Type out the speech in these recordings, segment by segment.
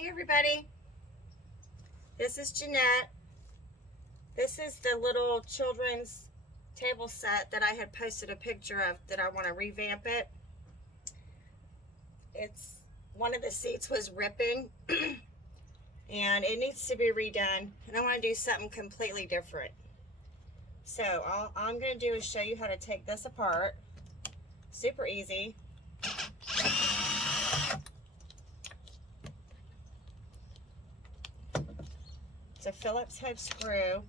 Hey everybody, this is Jeanette. This is the little children's table set that I had posted a picture of that I want to revamp it. It's one of the seats was ripping and it needs to be redone, and I want to do something completely different. So all I'm going to do is show you how to take this apart. Super easy. It's a Phillips head screw,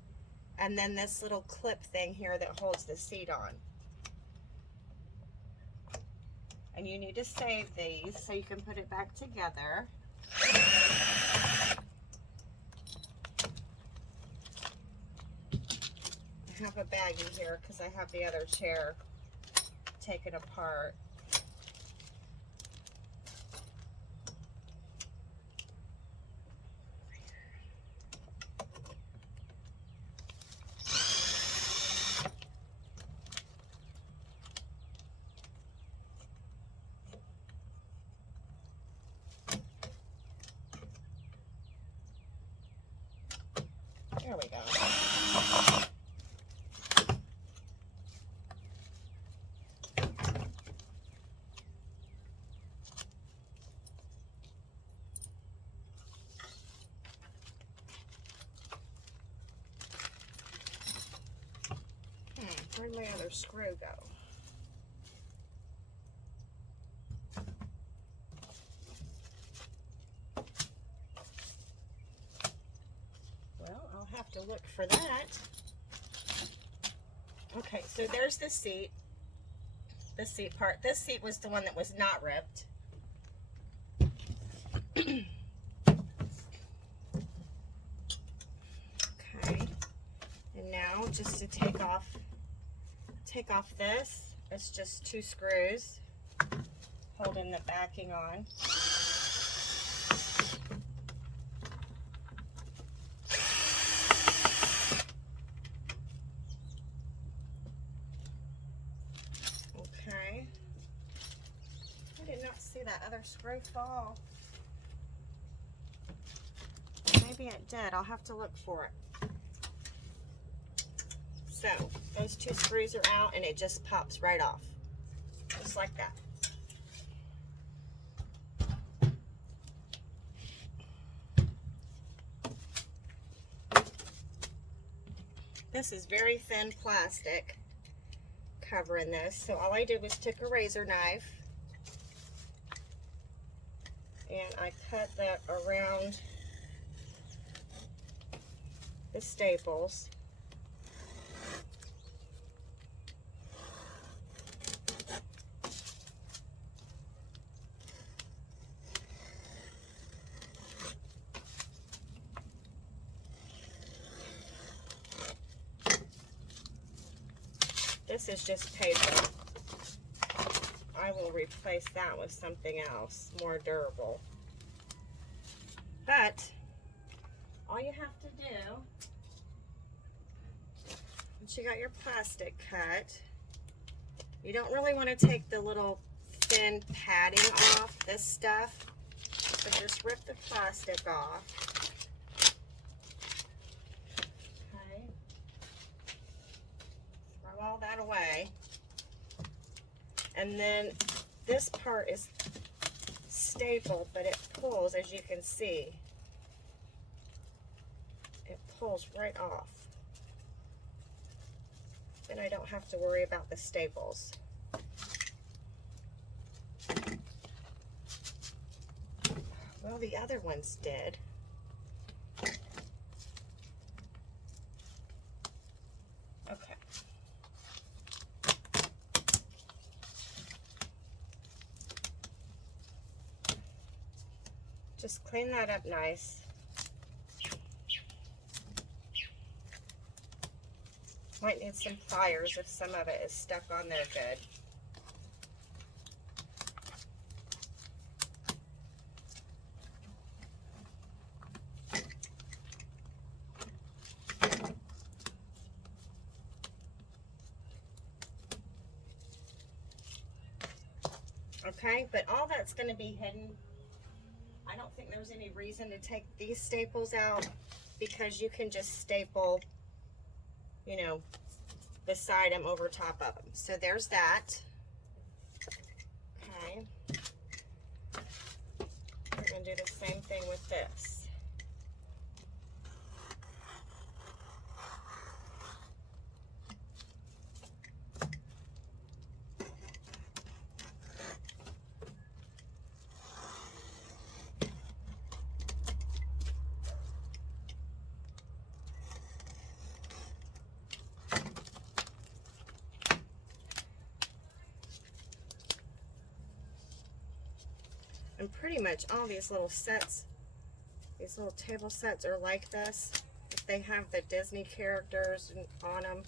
and then this little clip thing here that holds the seat on. And you need to save these so you can put it back together. I have a baggie here because I have the other chair taken apart. There we go. Where'd my other screw go? Well, I'll have to look for that. Okay, so there's the seat. The seat part. This seat was the one that was not ripped. Okay. And now just to take off this, it's just 2 screws holding the backing on. Okay. I did not see that other screw fall. Maybe it did. I'll have to look for it. So those 2 screws are out and it just pops right off. Just like that. This is very thin plastic covering this. So all I did was took a razor knife and I cut that around the staples. This is just paper. I will replace that with something else, more durable. But all you have to do, once you got your plastic cut, you don't really want to take the little thin padding off, this stuff. So just rip the plastic off. All that away, and then this part is stapled, but it pulls, as you can see, it pulls right off. Then I don't have to worry about the staples. Well, the other ones did. Okay. Just clean that up nice. Might need some pliers if some of it is stuck on there good. Okay, but all that's going to be hidden I don't think there's any reason to take these staples out because you can just staple, you know, beside them over top of them. So there's that. Okay. We're going to do the same thing with this. And pretty much all these little sets, these little table sets are like this. They have the Disney characters on them.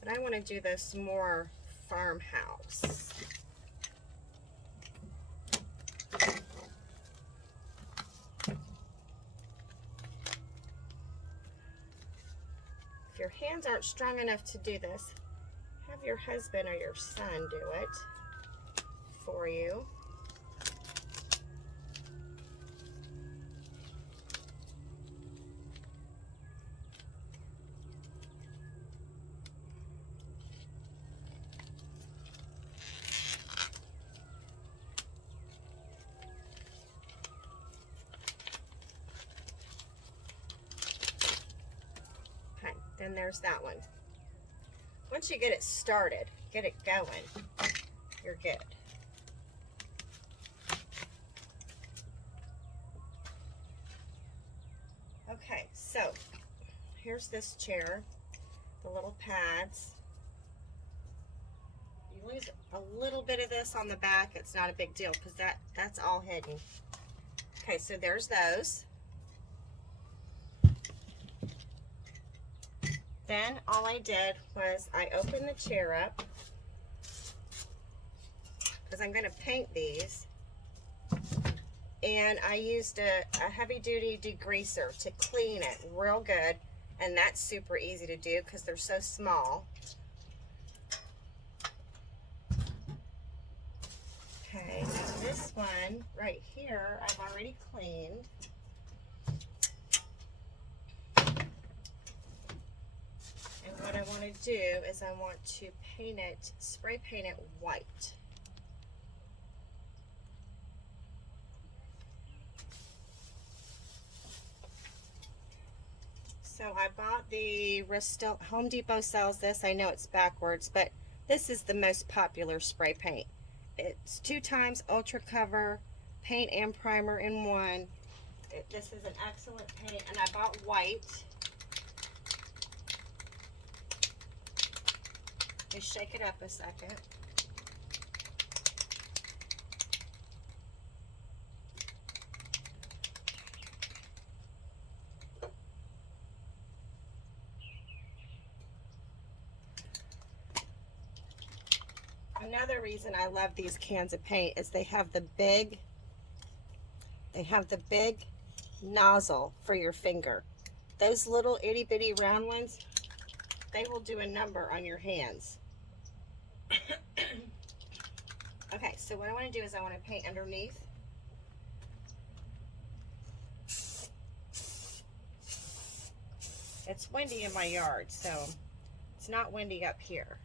But I want to do this more farmhouse. If your hands aren't strong enough to do this, have your husband or your son do it for you. Then there's that one. Once you get it started, get it going, you're good. Okay, so here's this chair, the little pads. You lose a little bit of this on the back, it's not a big deal because that's all hidden. Okay, so there's those. Then all I did was I opened the chair up because I'm going to paint these, and I used a heavy-duty degreaser to clean it real good, and that's super easy to do because they're so small. Okay, so this one right here I've already cleaned. What I want to do is I want to paint it, spray paint it white. So I bought the Home Depot sells this. I know it's backwards, but this is the most popular spray paint. It's 2 times ultra cover, paint and primer in one. This is an excellent paint, and I bought white. Just shake it up a second. Another reason I love these cans of paint is they have the big nozzle for your finger. Those little itty bitty round ones, they will do a number on your hands. Okay, so what I want to do is I want to paint underneath. It's windy in my yard, so it's not windy up here.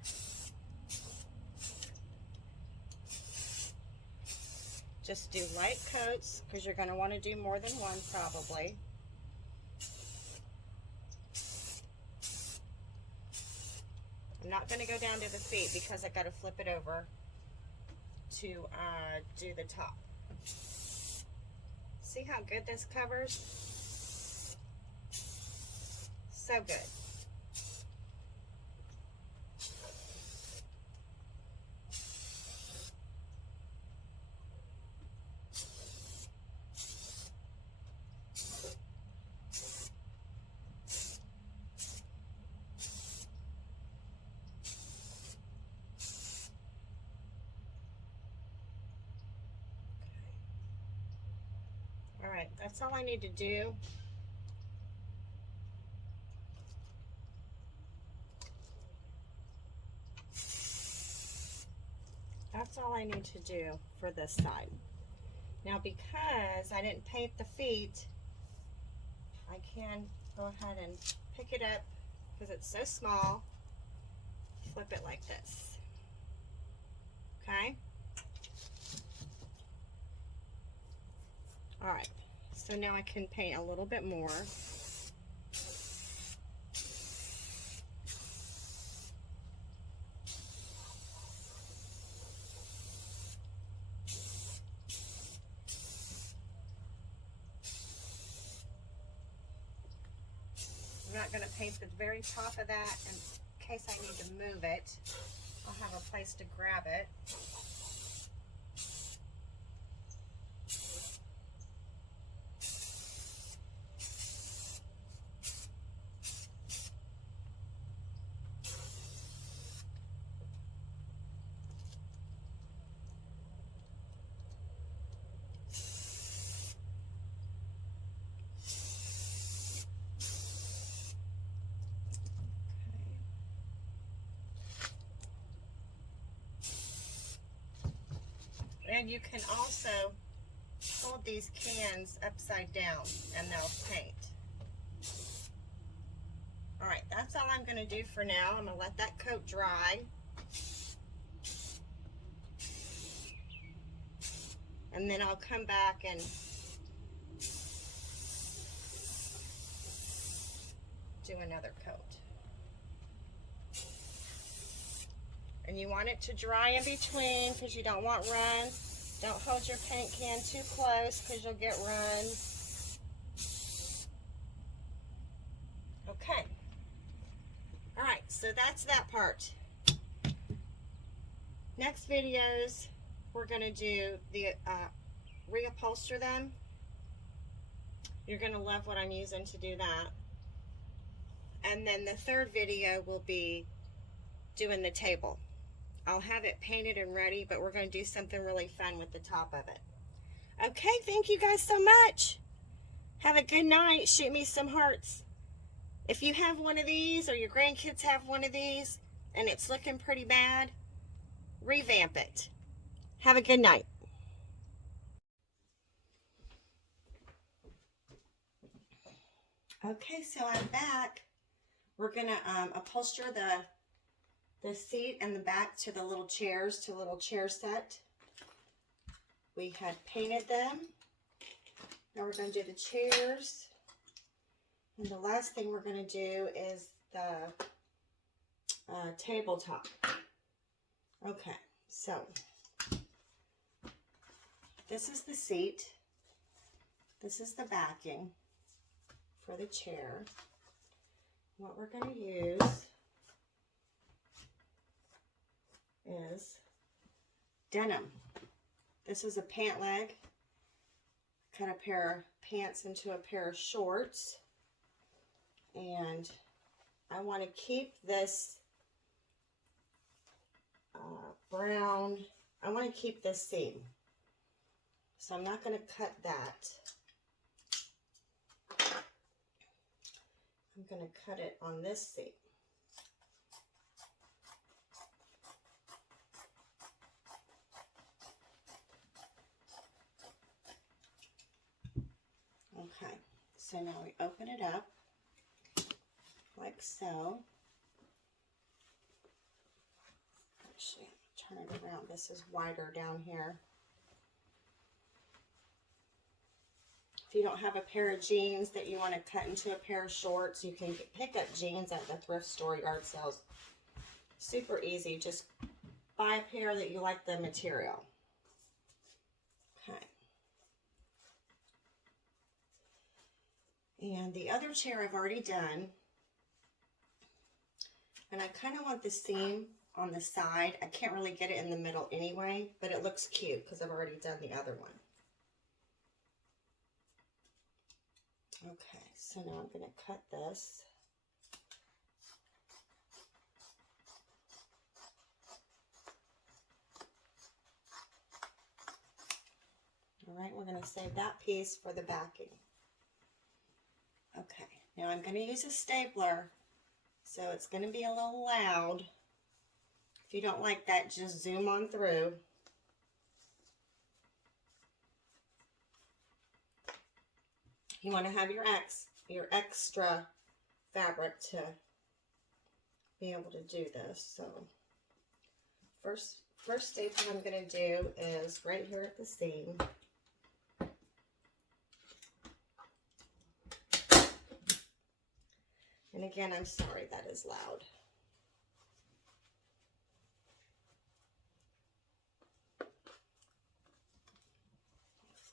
Just do light coats because you're going to want to do more than one probably. I'm not going to go down to the feet because I got to flip it over to do the top. See how good this covers? So good. Alright, that's all I need to do. That's all I need to do for this side. Now, because I didn't paint the feet, I can go ahead and pick it up because it's so small. Flip it like this. Okay? All right. So now I can paint a little bit more. I'm not going to paint the very top of that in case I need to move it. I'll have a place to grab it. And you can also hold these cans upside down and they'll paint. All right, that's all I'm gonna do for now. I'm gonna let that coat dry. And then I'll come back and do another coat. And you want it to dry in between because you don't want runs. Don't hold your paint can too close because you'll get runs. Okay. All right, so that's that part. Next videos, we're gonna do the reupholster them. You're gonna love what I'm using to do that. And then the third video will be doing the table. I'll have it painted and ready, but we're going to do something really fun with the top of it. Okay, thank you guys so much. Have a good night. Shoot me some hearts. If you have one of these or your grandkids have one of these and it's looking pretty bad, revamp it. Have a good night. Okay, so I'm back. We're going to upholster the seat and the back to the little chairs, to a little chair set. We had painted them. Now we're going to do the chairs. And the last thing we're going to do is the tabletop. Okay, so this is the seat. This is the backing for the chair. What we're going to use is denim. This is a pant leg. Cut a pair of pants into a pair of shorts. And I want to keep this brown. I want to keep this seam. So I'm not going to cut that. I'm going to cut it on this seam. Okay, so now we open it up like so. Actually, turn it around. This is wider down here. If you don't have a pair of jeans that you want to cut into a pair of shorts, you can pick up jeans at the thrift store, yard sales. Super easy. Just buy a pair that you like the material. Okay. And the other chair I've already done. And I kind of want the seam on the side. I can't really get it in the middle anyway, but it looks cute because I've already done the other one. Okay, so now I'm going to cut this. All right, we're going to save that piece for the backing. Okay, now I'm going to use a stapler, so it's going to be a little loud. If you don't like that, just zoom on through. You want to have your extra fabric to be able to do this. So first staple I'm going to do is right here at the seam. And again, I'm sorry that is loud.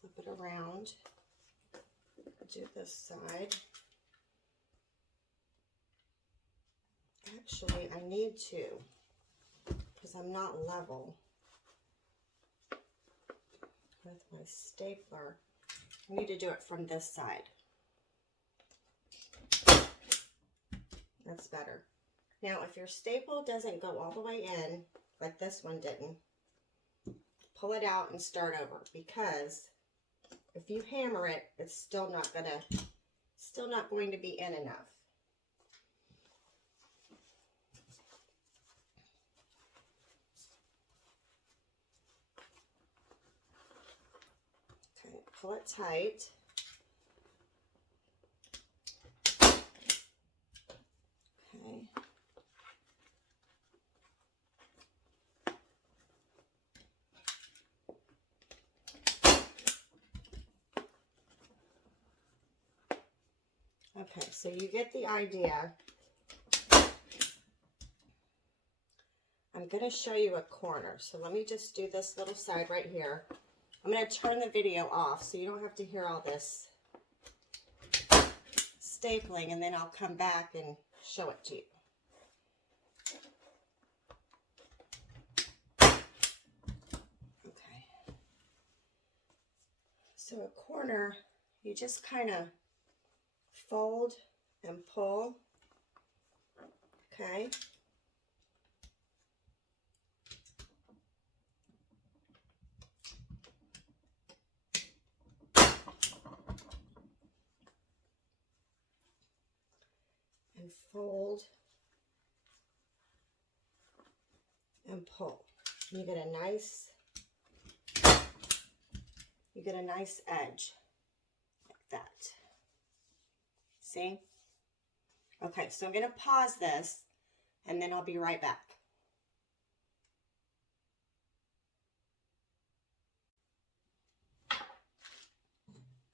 Flip it around. Do this side. Actually, I need to, because I'm not level with my stapler. I need to do it from this side. That's better. Now, if your staple doesn't go all the way in, like this one didn't, pull it out and start over, because if you hammer it, it's still not going to be in enough. Okay, pull it tight. Okay. Okay, so you get the idea. I'm going to show you a corner. So let me just do this little side right here. I'm going to turn the video off so you don't have to hear all this stapling, and then I'll come back and show it to you. Okay. So a corner, you just kind of fold and pull. Okay. And fold and pull. You get a nice edge like that. See? Okay, so I'm going to pause this and then I'll be right back.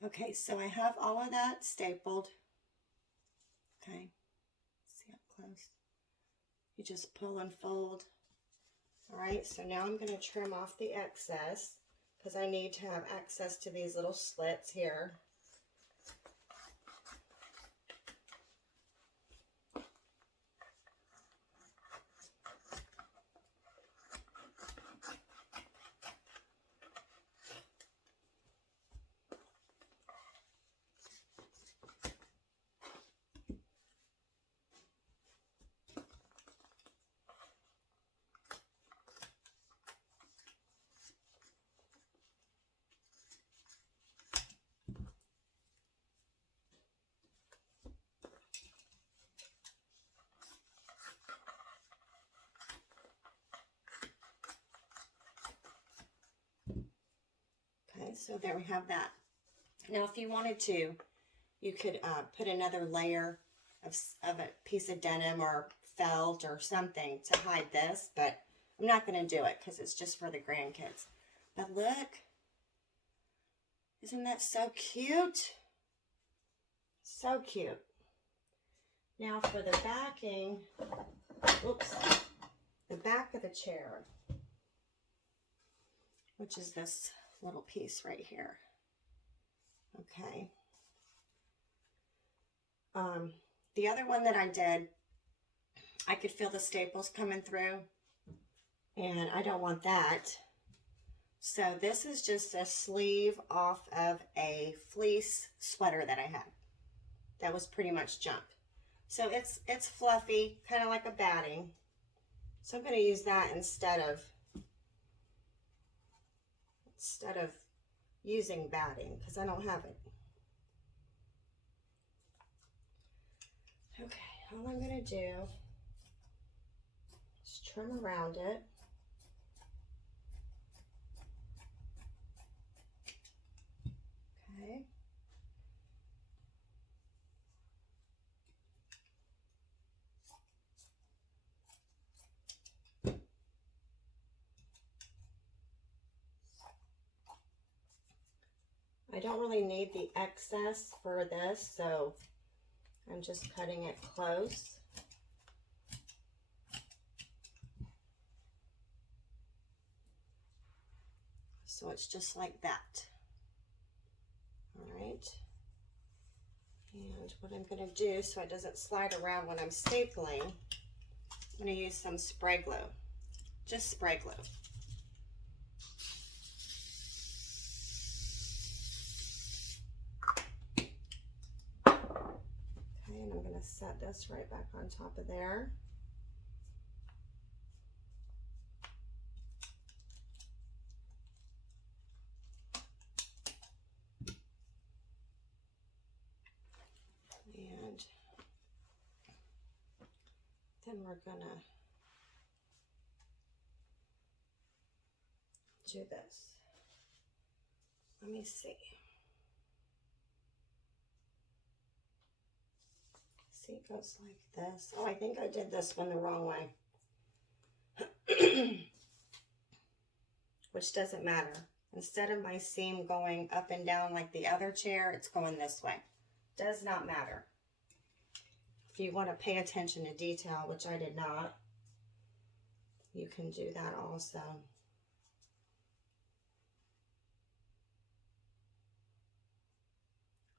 Okay, so I have all of that stapled. Okay, see up close? You just pull and fold. All right, so now I'm going to trim off the excess because I need to have access to these little slits here. Okay, so there we have that. Now, if you wanted to, you could put another layer of a piece of denim or felt or something to hide this, but I'm not going to do it because it's just for the grandkids. But look, isn't that so cute? So cute. Now for the backing, oops, the back of the chair, which is this little piece right here. Okay. The other one that I did, I could feel the staples coming through, and I don't want that. So this is just a sleeve off of a fleece sweater that I had. That was pretty much junk. So it's fluffy, kind of like a batting. So I'm going to use that instead of using batting because I don't have it. Okay, all I'm going to do is trim around it. Okay. don't really need the excess for this, so I'm just cutting it close. So it's just like that. All right. And what I'm going to do so it doesn't slide around when I'm stapling, I'm going to use some spray glue. Just spray glue. Okay, and I'm going to set this right back on top of there. And then we're going to do this. Let me see. See, it goes like this. Oh, I think I did this one the wrong way. Which doesn't matter. Instead of my seam going up and down like the other chair, it's going this way. Does not matter. If you want to pay attention to detail, which I did not, you can do that also.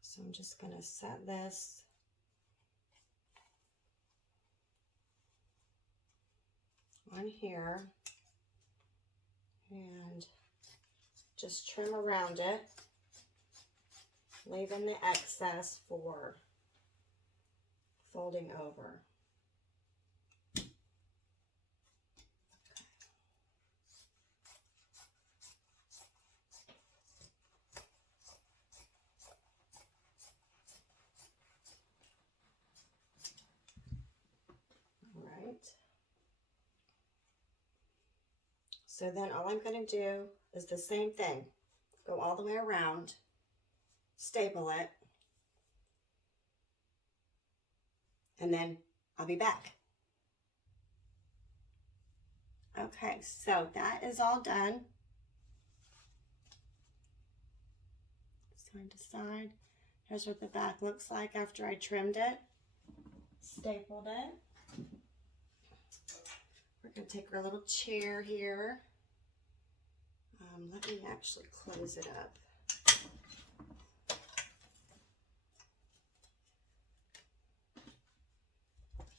So I'm just going to set this on here and just trim around it, leaving the excess for folding over. So then all I'm going to do is the same thing. Go all the way around, staple it, and then I'll be back. Okay, so that is all done. Side to side. Here's what the back looks like after I trimmed it, stapled it. We're going to take our little chair here. Let me actually close it up.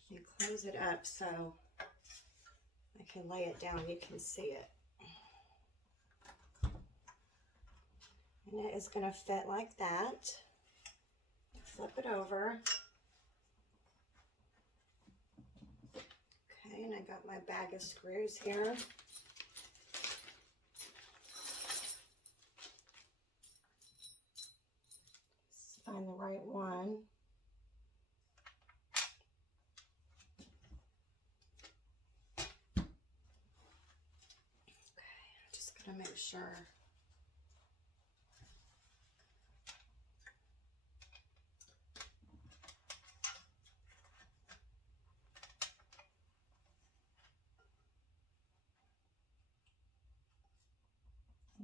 You close it up so I can lay it down, you can see it. And it is going to fit like that. Flip it over. Okay, and I got my bag of screws here. Find the right one. Okay, I'm just gonna make sure.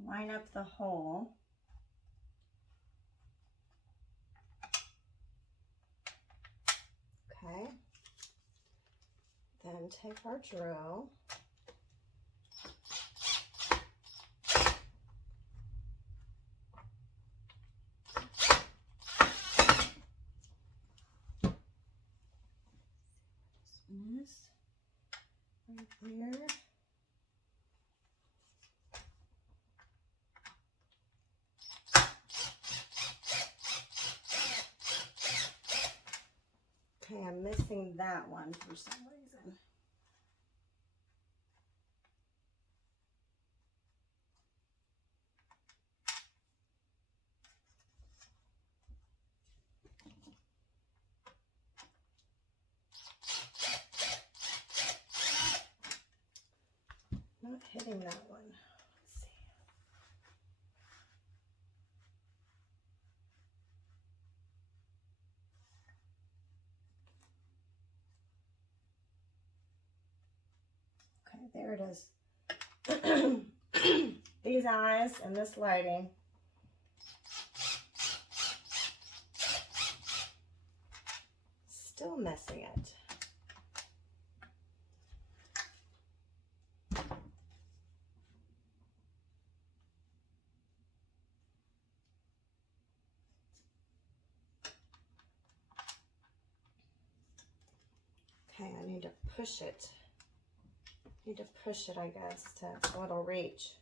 Line up the hole. Okay, then take our drill. This right there. Okay, I'm missing that one for some reason. Not hitting that one. Let's see. Okay, there it is. These eyes and this lighting still missing it. Okay, I need to push it. Need to push it, I guess, so it'll reach.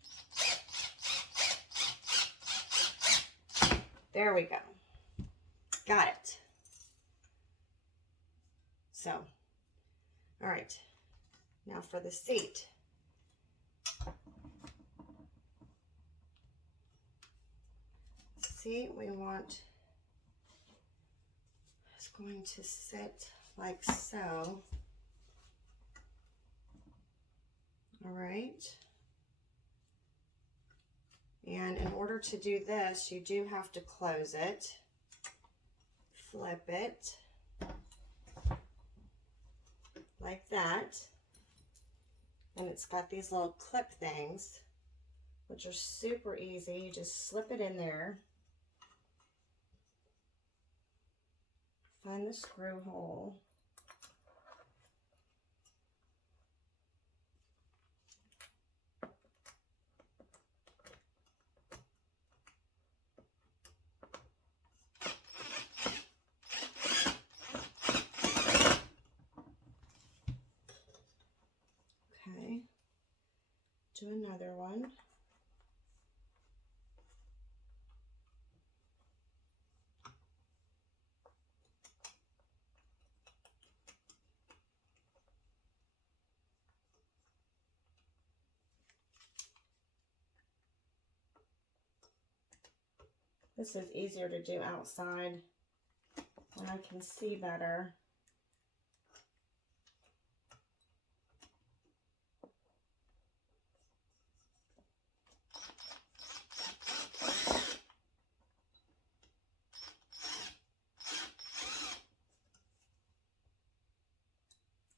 There we go. Got it. So, all right. Now for the seat. See, we want, it's going to sit like so. All right. And in order to do this, you do have to close it, flip it like that. And it's got these little clip things, which are super easy. You just slip it in there. Find the screw hole. Okay, do another one. This is easier to do outside when I can see better.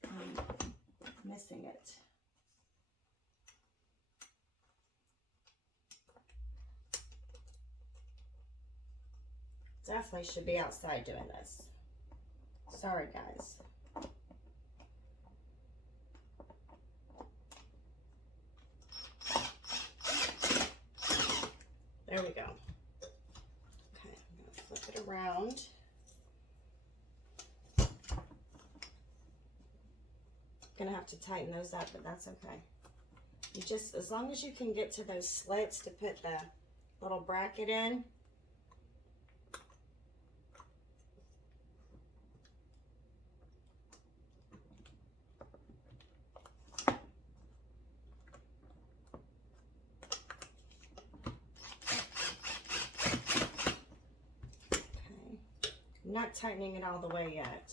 I'm missing it. Definitely should be outside doing this. Sorry, guys. There we go. Okay, I'm going to flip it around. I'm going to have to tighten those up, but that's okay. You just, as long as you can get to those slits to put the little bracket in. I'm not tightening it all the way yet.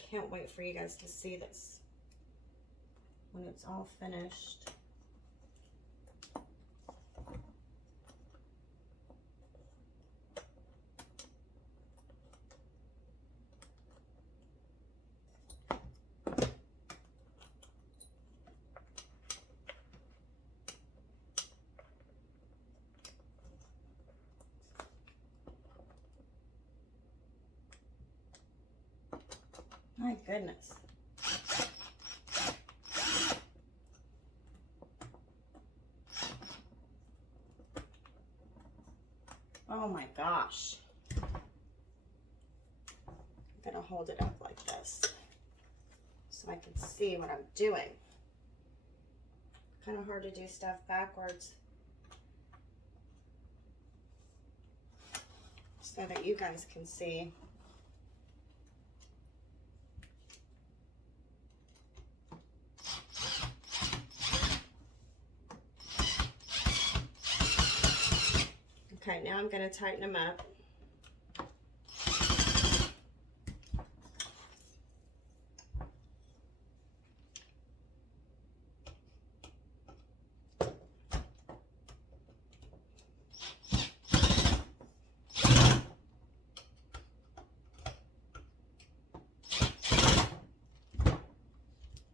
Can't wait for you guys to see this when it's all finished. My goodness. Oh my gosh. I'm gonna hold it up like this so I can see what I'm doing. Kind of hard to do stuff backwards so that you guys can see. Okay, now I'm going to tighten them up.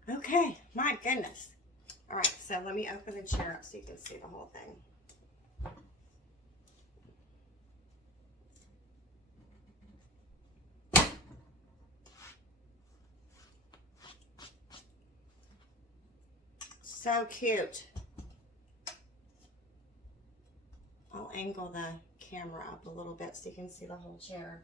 Okay, my goodness. All right, so let me open the chair up so you can see the whole thing. So cute. I'll angle the camera up a little bit so you can see the whole chair.